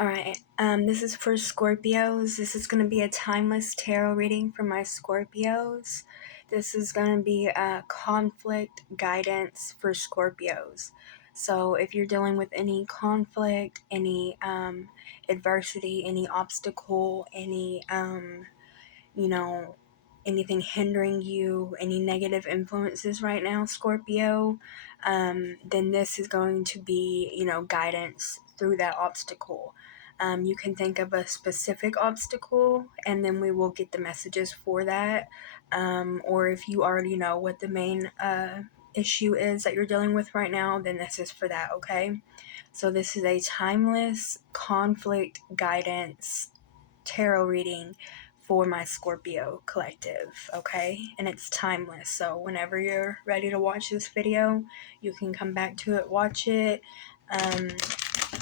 Alright, this is for Scorpios. This is going to be a timeless tarot reading for my Scorpios. This is going to be a conflict guidance for Scorpios. So if you're dealing with any conflict, any adversity, any obstacle, any anything hindering you, any negative influences right now, Scorpio, then this is going to be, guidance through that obstacle. You can think of a specific obstacle, and then we will get the messages for that. Or if you already know what the main issue is that you're dealing with right now, then this is for that, okay? So this is a timeless conflict guidance tarot reading for my Scorpio collective, okay? And it's timeless, so whenever you're ready to watch this video, you can come back to it, watch it,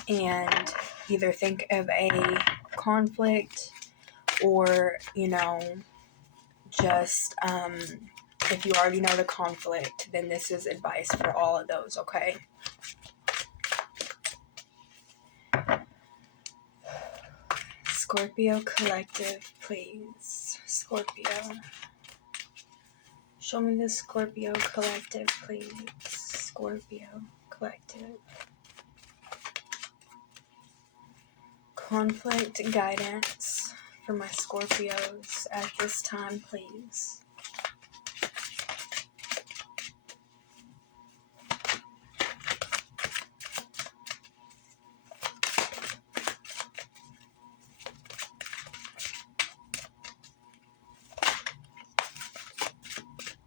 and either think of a conflict or, just if you already know the conflict, then this is advice for all of those, okay? Scorpio collective, please. Scorpio. Show me the Scorpio collective, please. Scorpio collective. Conflict guidance for my Scorpios at this time, please.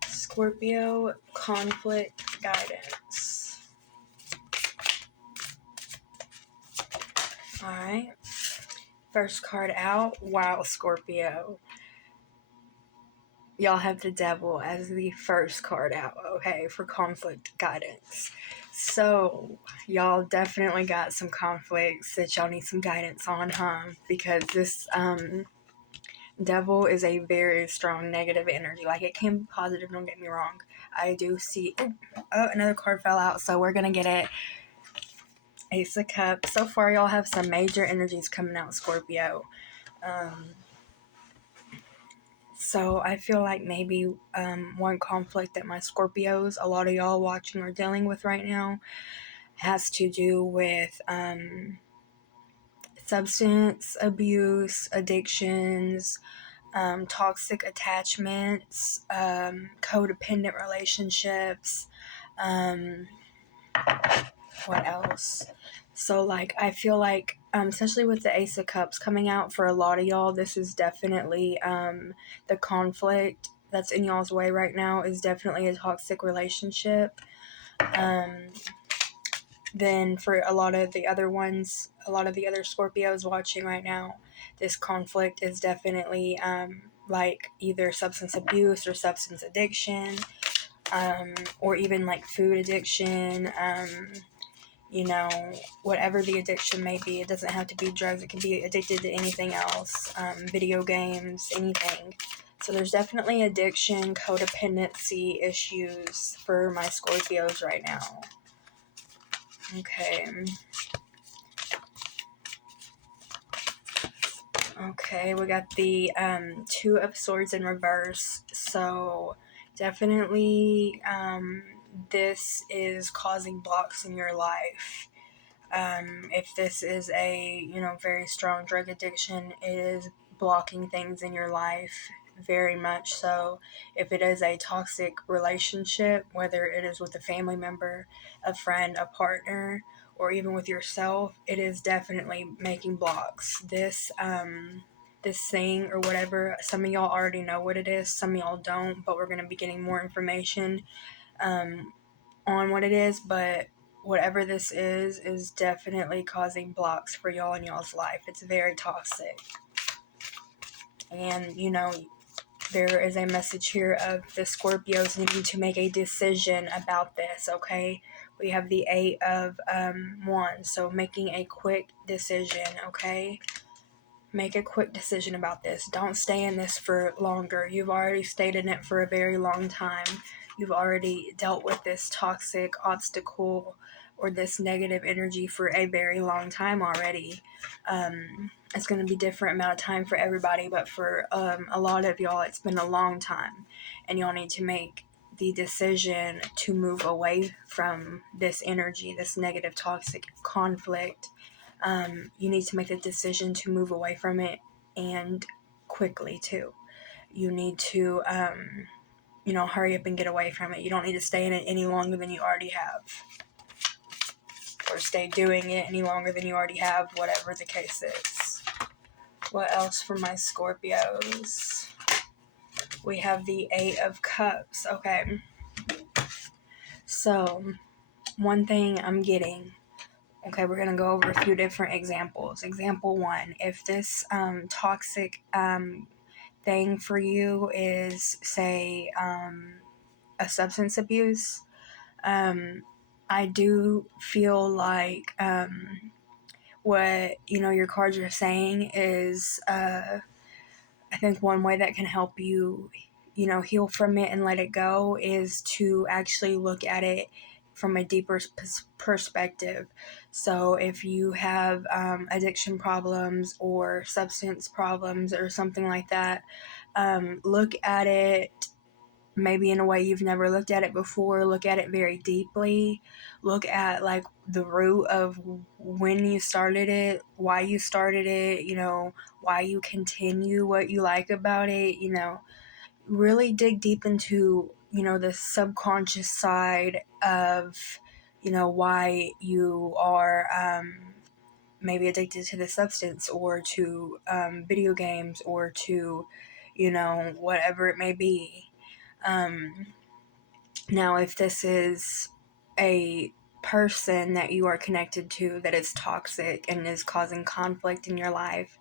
Scorpio conflict guidance. Alright. First card out. Wow, Scorpio. Y'all have the devil as the first card out, okay, for conflict guidance. So, y'all definitely got some conflicts that y'all need some guidance on, huh? Because this, devil is a very strong negative energy. Like, it can be positive, don't get me wrong. I do see, another card fell out, so we're gonna get it. Ace of Cups. So far, y'all have some major energies coming out, Scorpio. So I feel like maybe one conflict that my Scorpios, a lot of y'all watching, are dealing with right now has to do with substance abuse, addictions, toxic attachments, codependent relationships, what else? So, like, I feel like, especially with the Ace of Cups coming out for a lot of y'all, this is definitely the conflict that's in y'all's way right now is definitely a toxic relationship. Then for a lot of the other ones, a lot of the other Scorpios watching right now, this conflict is definitely like either substance abuse or substance addiction, or even like food addiction, whatever the addiction may be. It doesn't have to be drugs. It can be addicted to anything else, video games, anything. So there's definitely addiction, codependency issues for my Scorpios right now. Okay, we got the Two of Swords in reverse. So definitely this is causing blocks in your life. If this is a, very strong drug addiction, it is blocking things in your life very much so. If it is a toxic relationship, whether it is with a family member, a friend, a partner, or even with yourself, it is definitely making blocks. This thing or whatever, some of y'all already know what it is, some of y'all don't, but we're going to be getting more information on what it is. But whatever this is definitely causing blocks for y'all in y'all's life. It's very toxic. And, there is a message here of the Scorpios needing to make a decision about this, okay? We have the Eight of Wands, so making a quick decision, okay? Make a quick decision about this. Don't stay in this for longer. You've already stayed in it for a very long time. You've already dealt with this toxic obstacle or this negative energy for a very long time already. It's going to be different amount of time for everybody, but for a lot of y'all, it's been a long time, and y'all need to make the decision to move away from this energy, this negative, toxic conflict. You need to make the decision to move away from it, and quickly too. You need to, hurry up and get away from it. You don't need to stay in it any longer than you already have, or stay doing it any longer than you already have, whatever the case is. What else for my Scorpios? We have the Eight of Cups. Okay. So, one thing I'm getting, okay, we're going to go over a few different examples. Example one, if this toxic thing for you is, say, a substance abuse, I do feel like what, your cards are saying is, I think one way that can help you, heal from it and let it go is to actually look at it from a deeper perspective. So if you have addiction problems or substance problems or something like that, look at it maybe in a way you've never looked at it before. Look at it very deeply. Look at like the root of when you started it, why you started it, why you continue, what you like about it, really dig deep into, the subconscious side of, why you are maybe addicted to the substance or to video games or to, whatever it may be. Now, if this is a person that you are connected to that is toxic and is causing conflict in your life,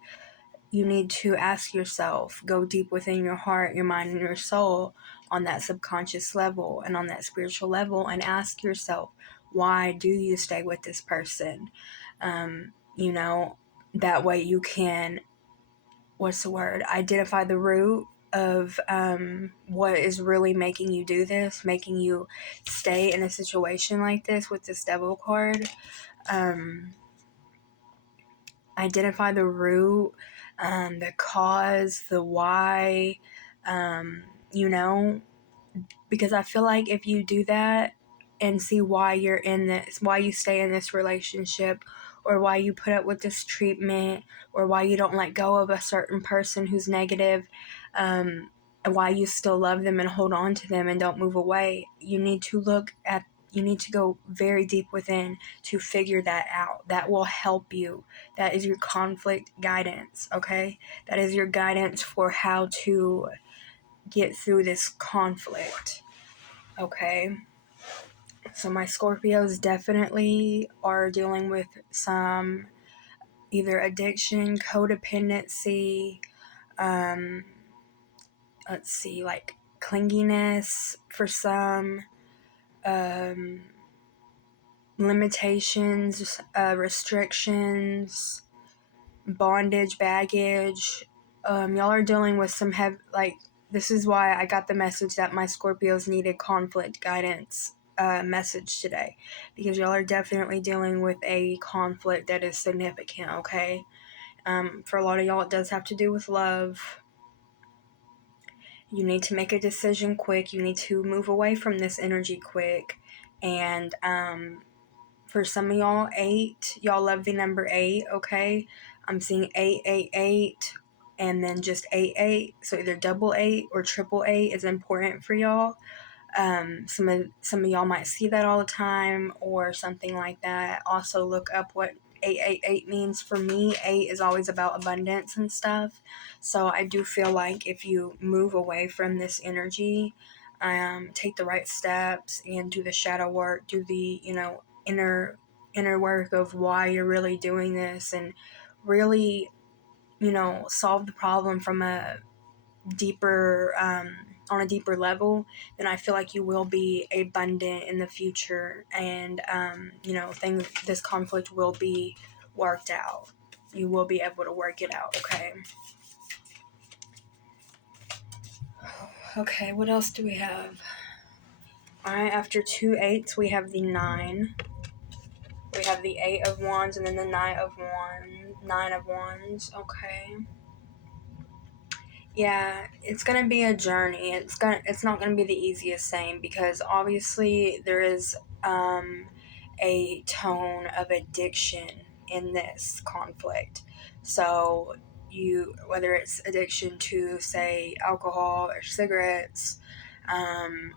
you need to ask yourself, go deep within your heart, your mind, and your soul on that subconscious level and on that spiritual level, and ask yourself, why do you stay with this person? That way you can, identify the root of what is really making you do this, making you stay in a situation like this with this Devil card. Identify the root, the cause, the why, because I feel like if you do that and see why you're in this, why you stay in this relationship, or why you put up with this treatment, or why you don't let go of a certain person who's negative, and why you still love them and hold on to them and don't move away, you need to go very deep within to figure that out. That will help you. That is your conflict guidance, okay? That is your guidance for how to get through this conflict, okay? So my Scorpios definitely are dealing with some either addiction, codependency, like clinginess for some, limitations, restrictions, bondage, baggage. Y'all are dealing with some this is why I got the message that my Scorpios needed conflict guidance message today, because y'all are definitely dealing with a conflict that is significant, okay? For a lot of y'all, it does have to do with love. You need to make a decision quick. You need to move away from this energy quick. And for some of y'all, 8, y'all love the number 8, okay? I'm seeing 888 and then just 88. So either double 8 or triple 8 is important for y'all. Some of y'all might see that all the time or something like that. Also look up what 888 means. For me, 8 is always about abundance and stuff. So I do feel like if you move away from this energy, take the right steps and do the shadow work, do the, inner work of why you're really doing this, and really, solve the problem from a deeper, on a deeper level, then I feel like you will be abundant in the future, and this conflict will be worked out. You will be able to work it out, okay? Okay, what else do we have? Alright, after 2 8s, we have the 9. We have the 8 of Wands and then the 9 of Wands. Okay. Yeah, it's gonna be a journey. It's not gonna be the easiest thing, because obviously there is a tone of addiction in this conflict. So whether it's addiction to, say, alcohol or cigarettes,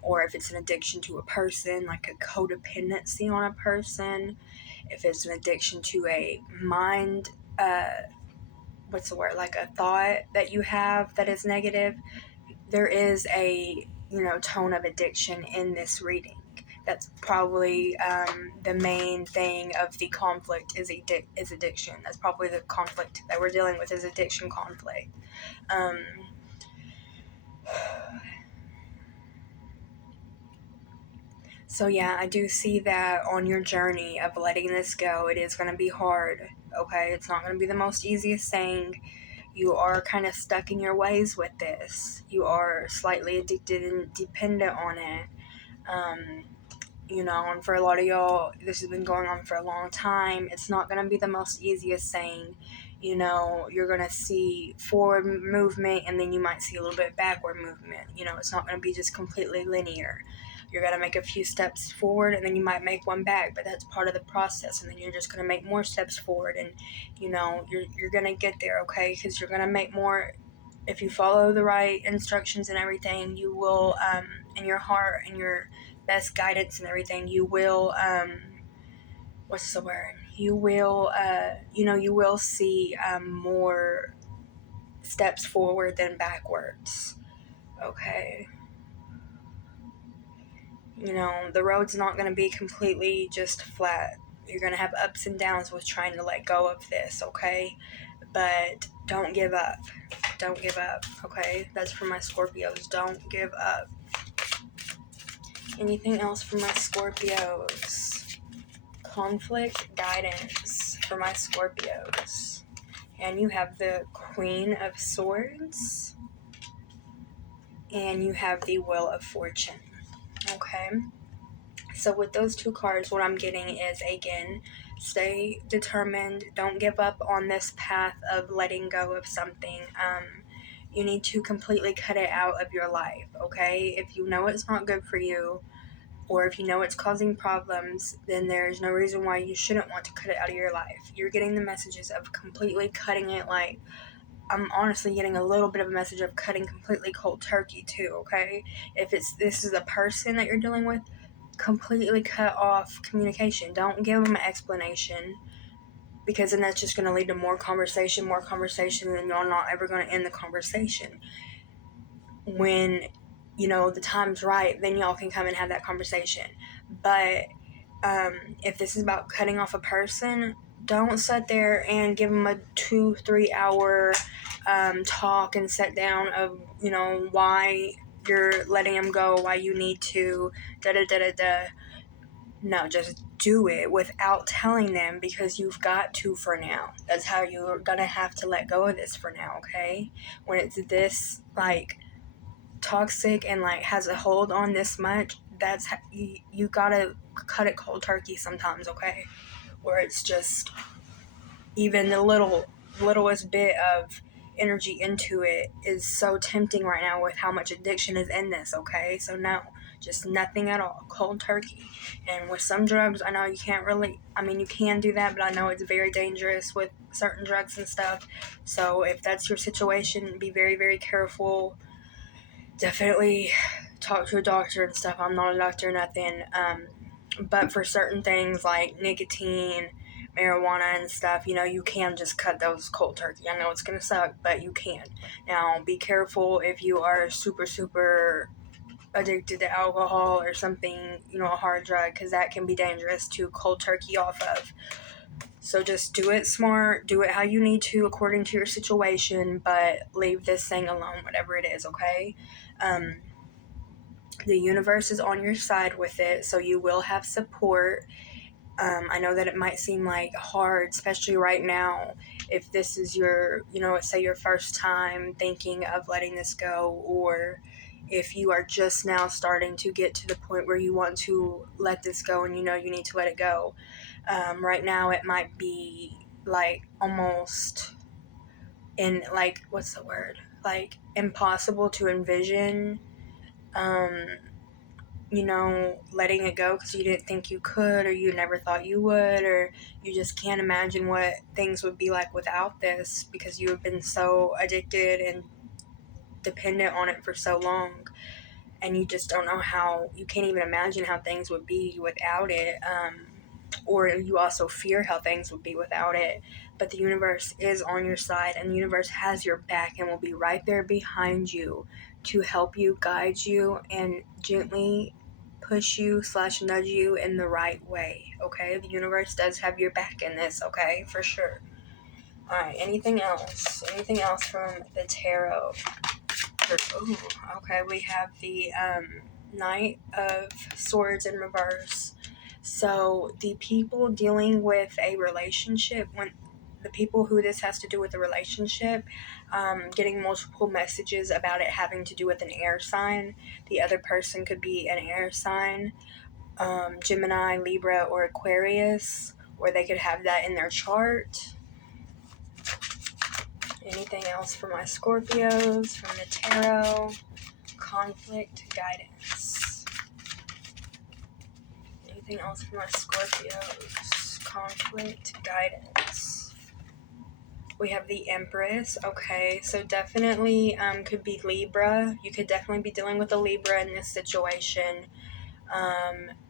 or if it's an addiction to a person, like a codependency on a person, if it's an addiction to a mind, what's the word, like a thought that you have that is negative, there is a, tone of addiction in this reading. That's probably the main thing of the conflict is addiction. That's probably the conflict that we're dealing with, is addiction conflict. So yeah, I do see that on your journey of letting this go, it is going to be hard. Okay, it's not going to be the most easiest thing. You are kind of stuck in your ways with this. You are slightly addicted and dependent on it. And for a lot of y'all, this has been going on for a long time. It's not going to be the most easiest thing. You're going to see forward movement, and then you might see a little bit backward movement. It's not going to be just completely linear. You're going to make a few steps forward, and then you might make one back, but that's part of the process. And then you're just going to make more steps forward, and, you're going to get there, okay? Because you're going to make more. If you follow the right instructions and everything, you will, in your heart and your best guidance and everything, you will, what's the word? You will, you will see more steps forward than backwards, okay? The road's not going to be completely just flat. You're going to have ups and downs with trying to let go of this, okay? But don't give up. Don't give up, okay? That's for my Scorpios. Don't give up. Anything else for my Scorpios? Conflict guidance for my Scorpios. And you have the Queen of Swords. And you have the Wheel of Fortune. Okay? So with those two cards, what I'm getting is, again, stay determined. Don't give up on this path of letting go of something. You need to completely cut it out of your life, okay? If you know it's not good for you, or if you know it's causing problems, then there's no reason why you shouldn't want to cut it out of your life. You're getting the messages of completely cutting it. Like, I'm honestly getting a little bit of a message of cutting completely cold turkey too, okay? If this is a person that you're dealing with, completely cut off communication. Don't give them an explanation, because then that's just going to lead to more conversation, and you're not ever going to end the conversation. When the time's right, then y'all can come and have that conversation. But if this is about cutting off a person, don't sit there and give them a 2-3 hour talk and sit down of why you're letting them go, why you need to da da da da da. No, just do it without telling them, because you've got to for now. That's how you're gonna have to let go of this for now, okay? When it's this toxic and has a hold on this much, that's you gotta cut it cold turkey sometimes, okay? Where it's just even the littlest bit of energy into it is so tempting right now with how much addiction is in this, okay? So no, just nothing at all, cold turkey. And with some drugs, I know you can't really, you can do that, but I know it's very dangerous with certain drugs and stuff. So if that's your situation, be very, very careful. Definitely talk to a doctor and stuff. I'm not a doctor or nothing. But for certain things like nicotine, marijuana and stuff, you can just cut those cold turkey. I know it's going to suck, but you can. Now, be careful if you are super, super addicted to alcohol or something, a hard drug, because that can be dangerous to cold turkey off of. So just do it smart, do it how you need to according to your situation, but leave this thing alone, whatever it is, okay? The universe is on your side with it, so you will have support. I know that it might seem hard, especially right now, if this is your, let's say your first time thinking of letting this go, or if you are just now starting to get to the point where you want to let this go and you need to let it go. Right now it might be like almost in like, what's the word? Like impossible to envision, letting it go because you didn't think you could, or you never thought you would, or you just can't imagine what things would be like without this because you have been so addicted and dependent on it for so long, and you just don't know how, you can't even imagine how things would be without it, or you also fear how things would be without it. But the universe is on your side, and the universe has your back and will be right there behind you to help you, guide you, and gently push you / nudge you in the right way. Okay, the universe does have your back in this. Okay, for sure. All right, anything else from the tarot? Ooh, okay, we have the Knight of Swords in reverse. So the people dealing with a relationship, when the people who this has to do with a relationship, getting multiple messages about it having to do with an air sign. The other person could be an air sign, Gemini, Libra, or Aquarius, or they could have that in their chart. Anything else for my Scorpios from the tarot? Conflict guidance. Anything else for my Scorpios? Conflict guidance. We have the Empress. Okay, so definitely could be Libra. You could definitely be dealing with a Libra in this situation.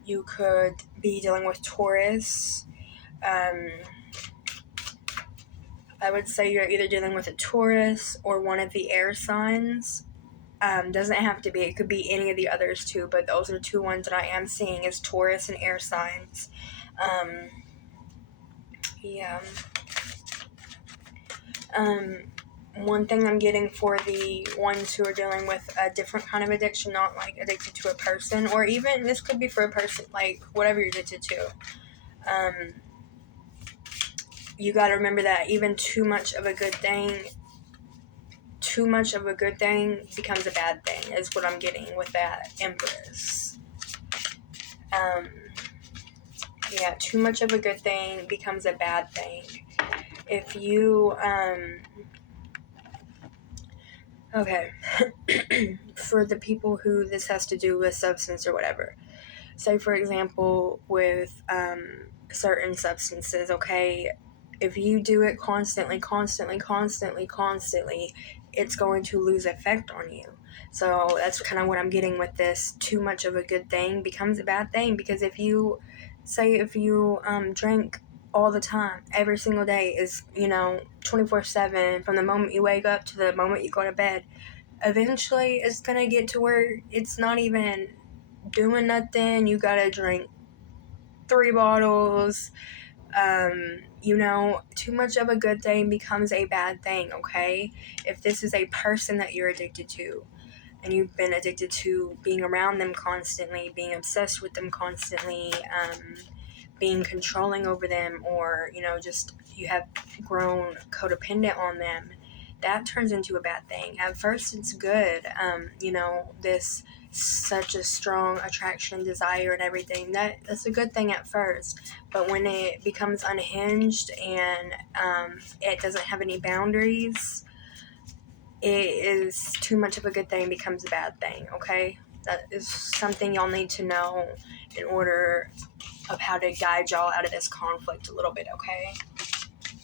You could be dealing with Taurus. I would say you're either dealing with a Taurus or one of the air signs. Doesn't have to be. It could be any of the others too, but those are two ones that I am seeing is Taurus and air signs. Yeah. One thing I'm getting for the ones who are dealing with a different kind of addiction, not like addicted to a person, or even this could be for a person, like whatever you're addicted to. You got to remember that even too much of a good thing becomes a bad thing, is what I'm getting with that Empress. Yeah, too much of a good thing becomes a bad thing. If you, okay, for the people who this has to do with substance or whatever, say for example with certain substances, okay, if you do it constantly, it's going to lose effect on you. So that's kind of what I'm getting with this. Too much of a good thing becomes a bad thing, because if you drink all the time, every single day is 24/7, from the moment you wake up to the moment you go to bed, eventually it's gonna get to where it's not even doing nothing. You gotta drink 3 bottles. Too much of a good thing becomes a bad thing, okay? If this is a person that you're addicted to, and you've been addicted to being around them constantly, being obsessed with them constantly, being controlling over them, or, just you have grown codependent on them, that turns into a bad thing. At first it's good, this such a strong attraction, desire, and everything, that's a good thing at first. But when it becomes unhinged and it doesn't have any boundaries, it is too much of a good thing, becomes a bad thing, okay? That is something y'all need to know in order of how to guide y'all out of this conflict a little bit, okay?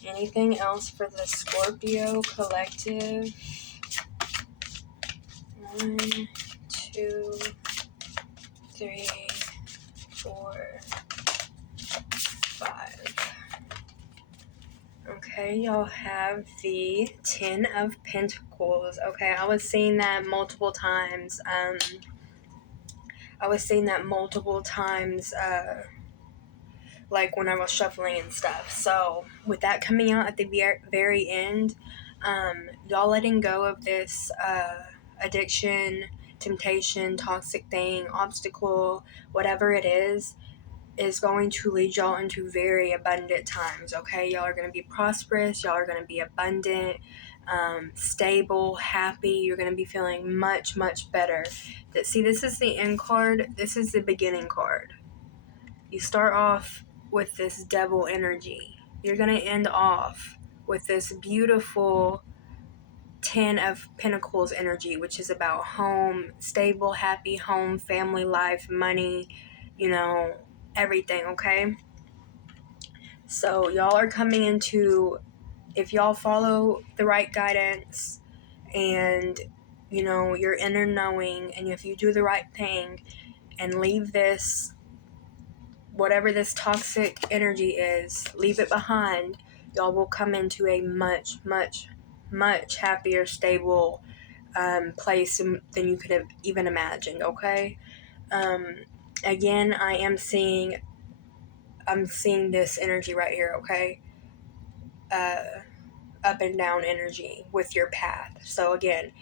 Anything else for the Scorpio collective? 1, 2, 3, 4, 5. Okay, y'all have the 10 of Pentacles. Okay, I was seeing that multiple times. Like when I was shuffling and stuff. So with that coming out at the very end, y'all letting go of this addiction, temptation, toxic thing, obstacle, whatever it is going to lead y'all into very abundant times, okay? Y'all are going to be prosperous. Y'all are going to be abundant, stable, happy. You're going to be feeling much, much better. See, this is the end card. This is the beginning card. You start off with this devil energy. You're going to end off with this beautiful 10 of Pentacles energy, which is about home, stable, happy home, family life, money, everything, okay? So y'all are coming into, if y'all follow the right guidance and, your inner knowing, and if you do the right thing and leave this, whatever this toxic energy is, leave it behind, y'all will come into a much, much, much happier, stable place than you could have even imagined, okay? Again, I'm seeing this energy right here, okay? Up and down energy with your path. So again,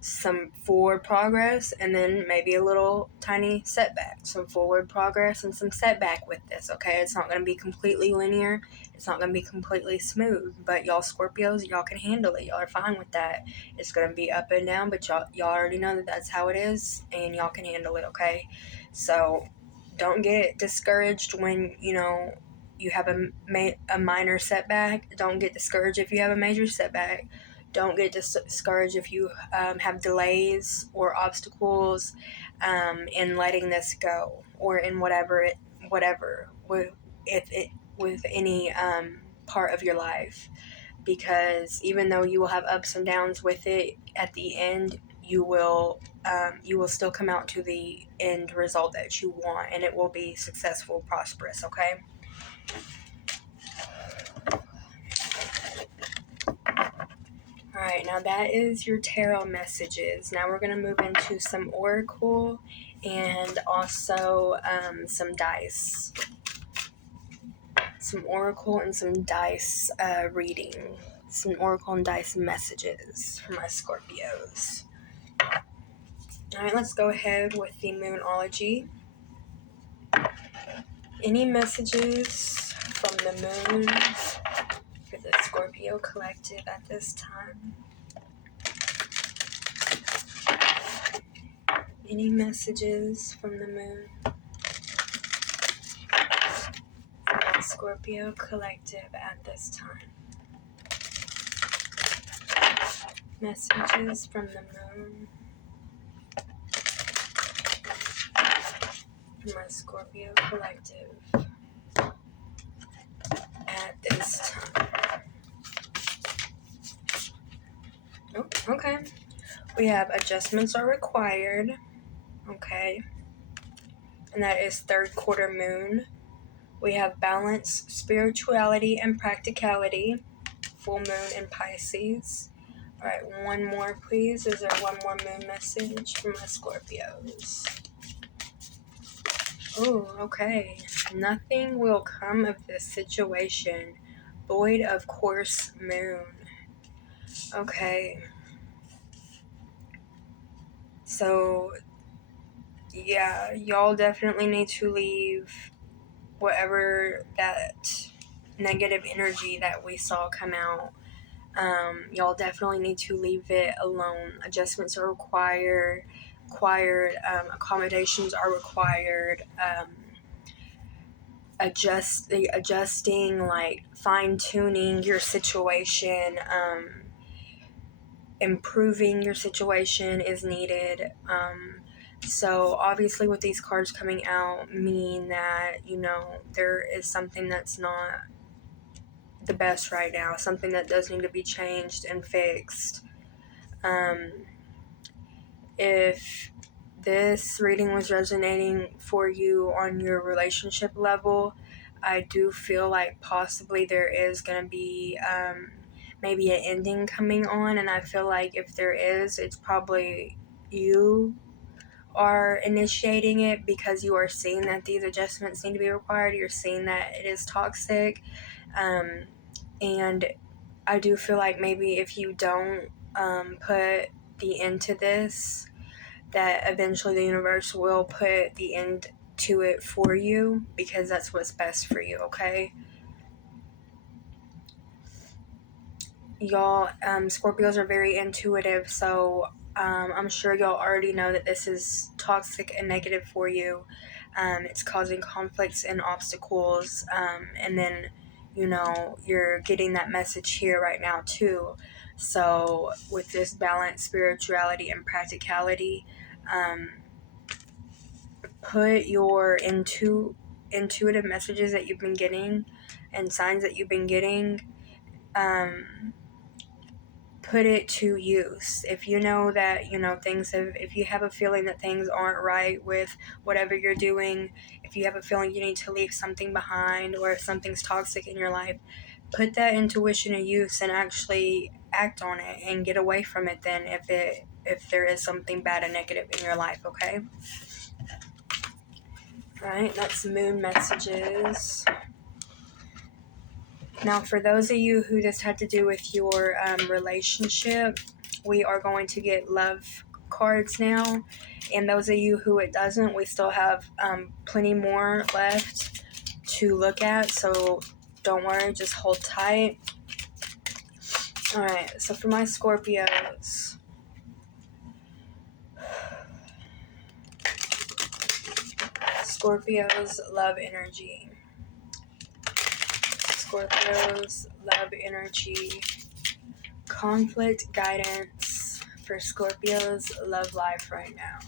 some forward progress and then maybe a little tiny setback. Some forward progress and some setback with this, okay? It's not going to be completely linear. It's not going to be completely smooth. But y'all Scorpios, y'all can handle it. Y'all are fine with that. It's going to be up and down, but y'all already know that that's how it is, and y'all can handle it, okay? So don't get discouraged when, you have a minor setback. Don't get discouraged if you have a major setback. Don't get discouraged if you have delays or obstacles in letting this go, or in whatever with any part of your life. Because even though you will have ups and downs with it, at the end you will still come out to the end result that you want, and it will be successful, prosperous, okay? Alright, now that is your tarot messages. Now we're going to move into some oracle and also some dice. Some oracle and some dice reading. Some oracle and dice messages for my Scorpios. Alright, let's go ahead with the Moonology. Any messages from the moon for the Scorpio collective at this time? Any messages from the moon for the Scorpio collective at this time? Messages from the moon for my Scorpio collective at this time. Oh, okay. We have adjustments are required. Okay. And that is third quarter moon. We have balance, spirituality, and practicality. Full moon in Pisces. Alright, one more please. Is there one more moon message for my Scorpios? Oh, okay. Nothing will come of this situation void of course moon. Okay. So, yeah, y'all definitely need to leave whatever that negative energy that we saw come out. Y'all definitely need to leave it alone. Adjustments are required. Accommodations are required. Adjusting, like fine-tuning your situation, improving your situation is needed. So obviously with these cards coming out mean that, there is something that's not the best right now, something that does need to be changed and fixed. If this reading was resonating for you on your relationship level, I do feel like possibly there is going to be maybe an ending coming on, and I feel like if there is, it's probably you are initiating it because you are seeing that these adjustments need to be required. You're seeing that it is toxic, and I do feel like maybe if you don't put the end to this, that eventually the universe will put the end to it for you, because that's what's best for you, okay? Y'all, Scorpios are very intuitive, so I'm sure y'all already know that this is toxic and negative for you. It's causing conflicts and obstacles. And then, you're getting that message here right now too. So with this balance, spirituality, and practicality, put your intuitive messages that you've been getting and signs that you've been getting, put it to use. If you know that, if you have a feeling that things aren't right with whatever you're doing, if you have a feeling you need to leave something behind, or if something's toxic in your life, put that intuition to use and actually act on it and get away from it then, if there is something bad and negative in your life, okay? Alright, that's moon messages. Now, for those of you who this had to do with your relationship, we are going to get love cards now. And those of you who it doesn't, we still have plenty more left to look at. So don't worry, just hold tight. Alright, so for my Scorpios. Scorpios love energy. Scorpios love energy. Conflict guidance for Scorpios love life right now.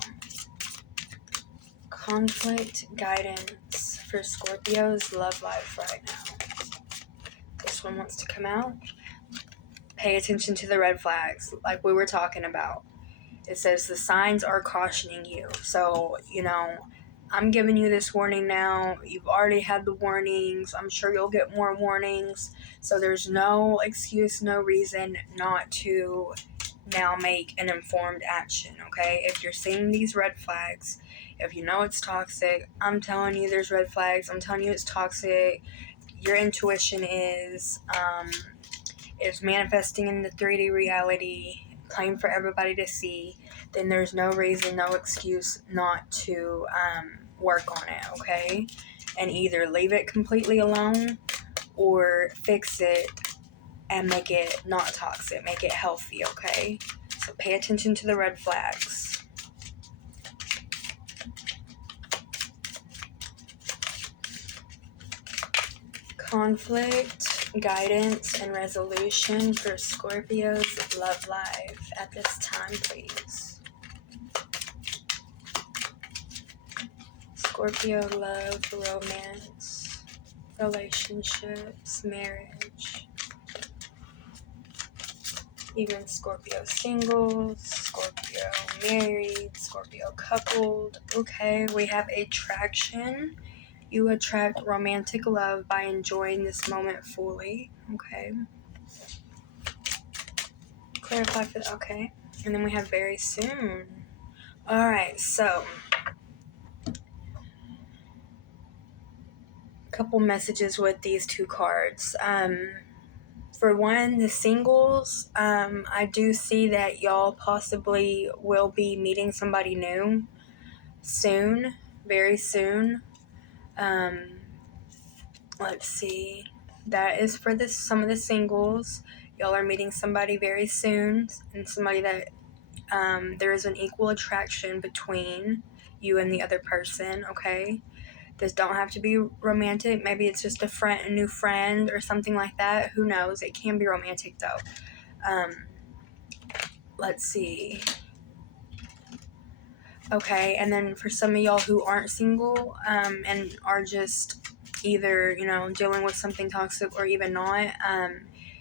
Conflict guidance for Scorpios love life right now. This one wants to come out. Pay attention to the red flags, like we were talking about. It says the signs are cautioning you. So, I'm giving you this warning now. You've already had the warnings. I'm sure you'll get more warnings. So there's no excuse, no reason not to now make an informed action, okay? If you're seeing these red flags, if you know it's toxic, I'm telling you there's red flags. I'm telling you it's toxic. Your intuition is manifesting in the 3D reality, plain for everybody to see, then there's no reason, no excuse not to work on it, okay? And either leave it completely alone or fix it and make it not toxic, make it healthy, okay? So pay attention to the red flags. Conflict, guidance, and resolution for Scorpio's love life at this time, please. Scorpio love, romance, relationships, marriage. Even Scorpio singles, Scorpio married, Scorpio coupled. Okay, we have attraction. You attract romantic love by enjoying this moment fully. Okay. Clarify for that. Okay. And then we have very soon. Alright, so a couple messages with these two cards. For one, the singles, I do see that y'all possibly will be meeting somebody new soon, very soon. Let's see. That is for some of the singles. Y'all are meeting somebody very soon, and somebody that there is an equal attraction between you and the other person, okay? This don't have to be romantic. Maybe it's just a new friend or something like that. Who knows? It can be romantic though. Let's see. Okay, and then for some of y'all who aren't single and are just either, dealing with something toxic or even not,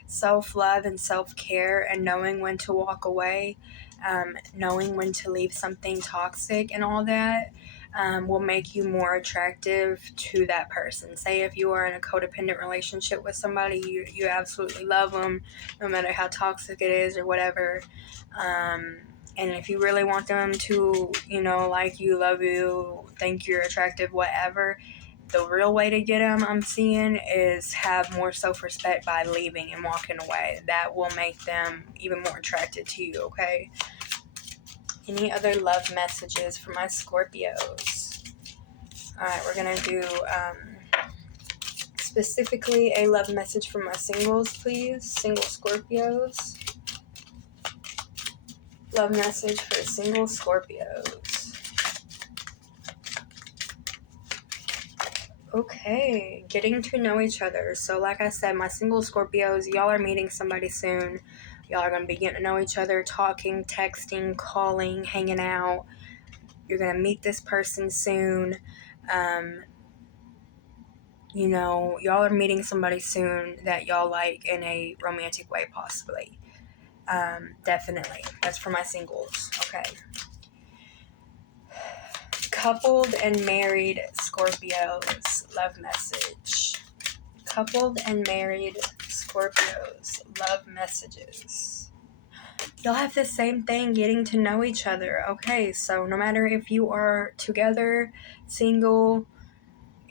self-love and self-care and knowing when to walk away, knowing when to leave something toxic and all that will make you more attractive to that person. Say if you are in a codependent relationship with somebody, you absolutely love them no matter how toxic it is or whatever. And if you really want them to, like you, love you, think you're attractive, whatever, the real way to get them, I'm seeing, is have more self-respect by leaving and walking away. That will make them even more attracted to you, okay? Any other love messages for my Scorpios? Alright, we're going to do specifically a love message for my singles, please. Single Scorpios. Love message for single Scorpios. Okay, getting to know each other. So, like I said, my single Scorpios, y'all are meeting somebody soon. Y'all are going to be getting to know each other, talking, texting, calling, hanging out. You're going to meet this person soon. Y'all are meeting somebody soon that y'all like in a romantic way, possibly. Definitely. That's for my singles. Okay. Coupled and married Scorpios, love message. Coupled and married Scorpios, love messages. Y'all have the same thing, getting to know each other. Okay, so no matter if you are together, single,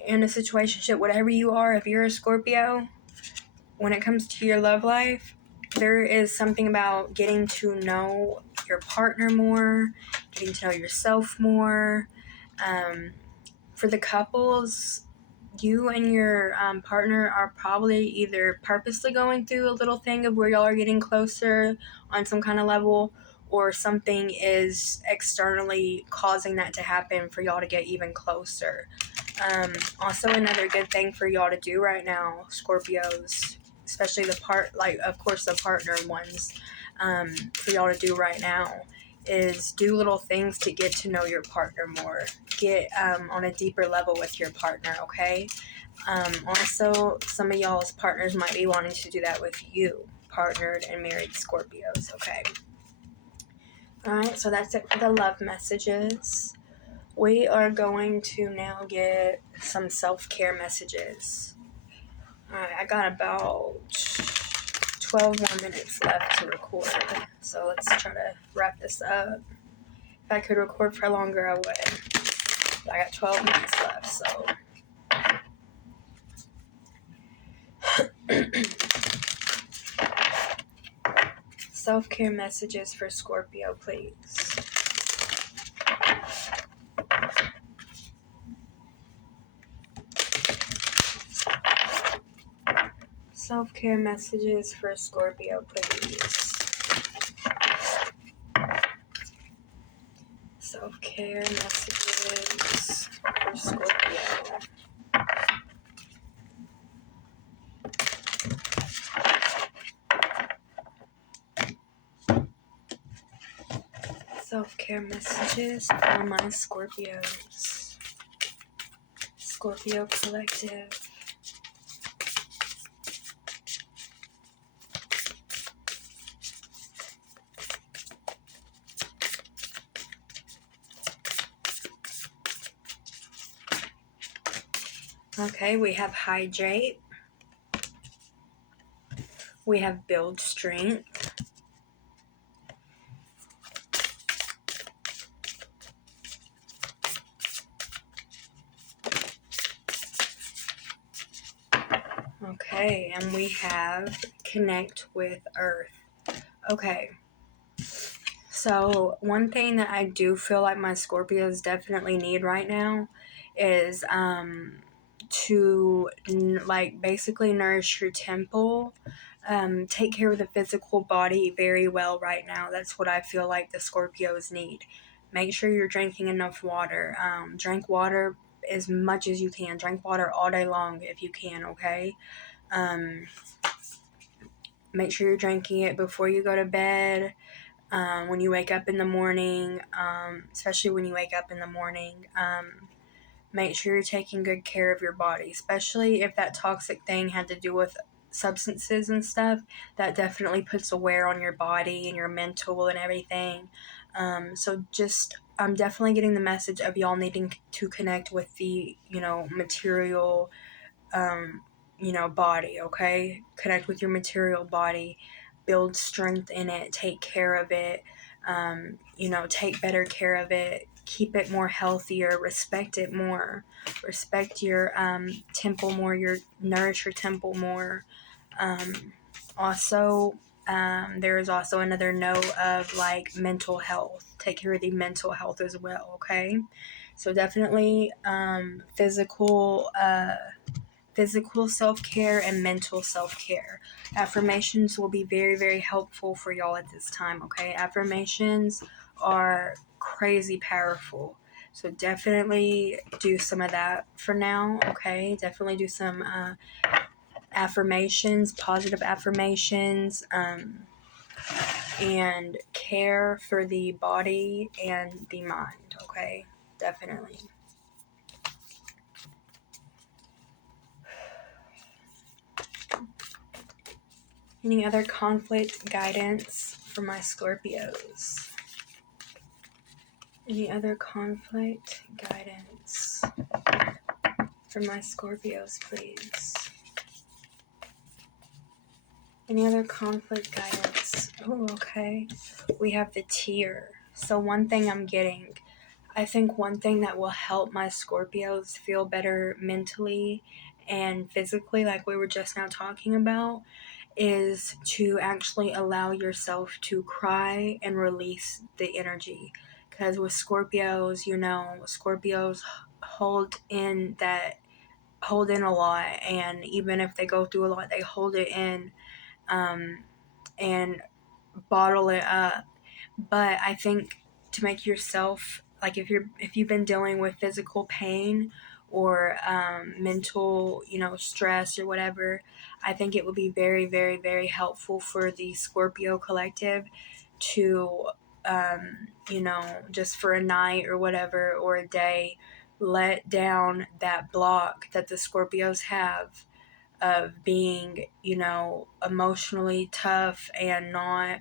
in a situationship, whatever you are, if you're a Scorpio, when it comes to your love life, there is something about getting to know your partner more, getting to know yourself more. For the couples, you and your partner are probably either purposely going through a little thing of where y'all are getting closer on some kind of level, or something is externally causing that to happen for y'all to get even closer. Also, another good thing for y'all to do right now, Scorpios, especially the partner ones, for y'all to do right now is do little things to get to know your partner more. Get on a deeper level with your partner, okay? Also, some of y'all's partners might be wanting to do that with you, partnered and married Scorpios, okay? Alright, so that's it for the love messages. We are going to now get some self-care messages. Alright, I got about 12 more minutes left to record, so let's try to wrap this up. If I could record for longer, I would. But I got 12 minutes left, so. Self-care messages for Scorpio, please. Self-care messages for Scorpio, please. Self-care messages for Scorpio. Self-care messages for my Scorpios. Scorpio Collective. Okay, we have Hydrate. We have Build Strength. Okay, and we have Connect with Earth. Okay. So one thing that I do feel like my Scorpios definitely need right now is to basically nourish your temple. Take care of the physical body very well right now. That's what I feel like the Scorpios need. Make sure you're drinking enough water. Drink water as much as you can. Drink water all day long if you can, okay? Make sure you're drinking it before you go to bed. When you wake up in the morning, especially when you wake up in the morning, make sure you're taking good care of your body, especially if that toxic thing had to do with substances and stuff. That definitely puts a wear on your body and your mental and everything. I'm definitely getting the message of y'all needing to connect with the, material, body, okay? Connect with your material body, build strength in it, take care of it, take better care of it, keep it more healthier, respect it more, respect your temple more, nourish your temple more. There is also another note of mental health. Take care of the mental health as well, okay? So definitely physical self-care and mental self-care. Affirmations will be very, very helpful for y'all at this time, okay? Affirmations are crazy powerful. So definitely do some of that for now, okay? Definitely do some affirmations, positive affirmations, and care for the body and the mind, okay? Definitely. Any other conflict guidance for my Scorpios? Any other conflict guidance for my Scorpios, please? Any other conflict guidance? Oh, okay. We have the Tear. So one thing I'm getting, I think one thing that will help my Scorpios feel better mentally and physically, like we were just now talking about, is to actually allow yourself to cry and release the energy. Because with Scorpios, Scorpios hold in a lot, and even if they go through a lot, they hold it in, and bottle it up. But I think to make yourself, like, if you've been dealing with physical pain or mental stress or whatever, I think it would be very, very, very helpful for the Scorpio collective to just for a night or whatever, or a day, let down that block that the Scorpios have of being, emotionally tough and not,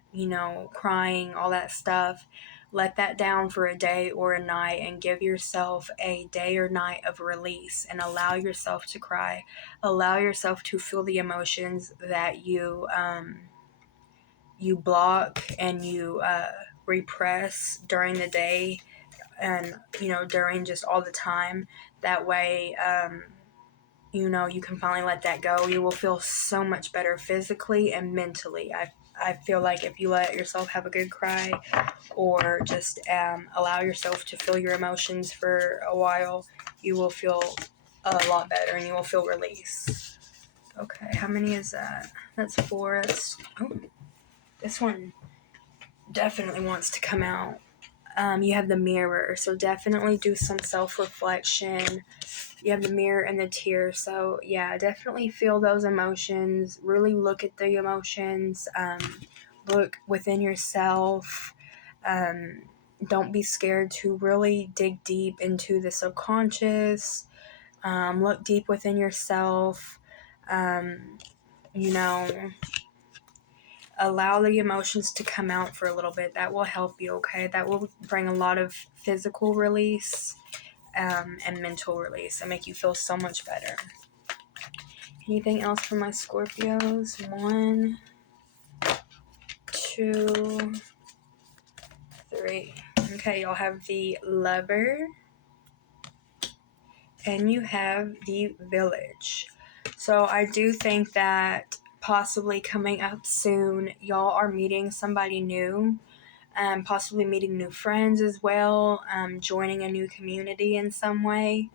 crying, all that stuff. Let that down for a day or a night and give yourself a day or night of release and allow yourself to cry. Allow yourself to feel the emotions that you block and you repress during the day, and during just all the time. That way, you can finally let that go. You will feel so much better physically and mentally. I feel like if you let yourself have a good cry, or just allow yourself to feel your emotions for a while, you will feel a lot better and you will feel release. Okay, how many is that? That's 4. This one definitely wants to come out. You have the Mirror, so definitely do some self-reflection. You have the Mirror and the Tear, so yeah, definitely feel those emotions. Really look at the emotions. Look within yourself. Don't be scared to really dig deep into the subconscious. Look deep within yourself. You know, allow the emotions to come out for a little bit. That will help you, okay? That will bring a lot of physical release, and mental release, and make you feel so much better. Anything else for my Scorpios? 1, 2, 3. Okay, y'all have the Lover, and you have the Village. So I do think that possibly coming up soon, y'all are meeting somebody new. Possibly meeting new friends as well, joining a new community in some way,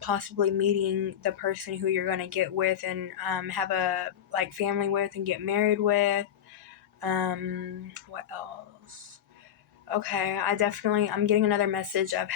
possibly meeting the person who you're going to get with and have a family with and get married with. What else? Okay, I'm getting another message of